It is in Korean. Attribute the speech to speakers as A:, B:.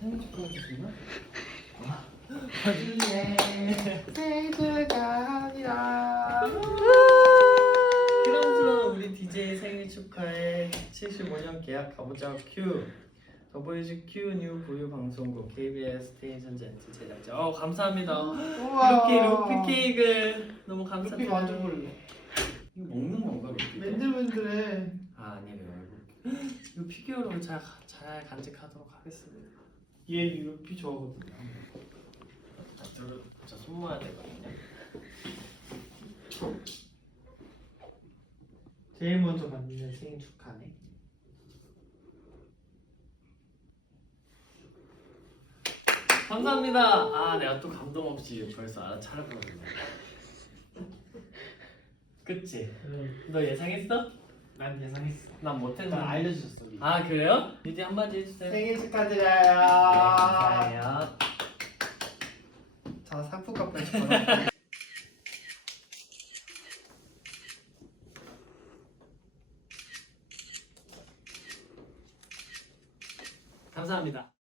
A: 생일 축하해 주시나? 나중에 생일 축하합니다.
B: 그럼스러운 우리 DJ 생일 축하해 75년 계약 가보자 큐큐뉴 부유 방송국 KBS 스테이션 제트 제작자 어 감사합니다 이렇게 루피 케이크를 너무 감사드려요
A: 만져볼래.
B: 이거 먹는 건가 루피?
A: 맨들맨들해.
B: 아 아니래요 이거 피규어로 잘, 잘 간직하도록 하겠습니다
A: 얘 루피 좋아하거든요.
B: 자, 둘, 자, 손 모아야 되거든요
A: 제일 먼저 받는 생일 축하네.
B: 감사합니다 아 내가 또 감동 없이 벌써 알아차렸거든요 그치?
A: 응.
B: 너 예상했어?
A: 난 예상했어.
B: 난 못했는데
A: 난 알려주셨어. 미리.
B: 아 그래요? 미디 한마디 해주세요
A: 생일
B: 네,
A: 축하드려요.
B: 감사해요
A: 자 상품 값을 걸어.
B: 감사합니다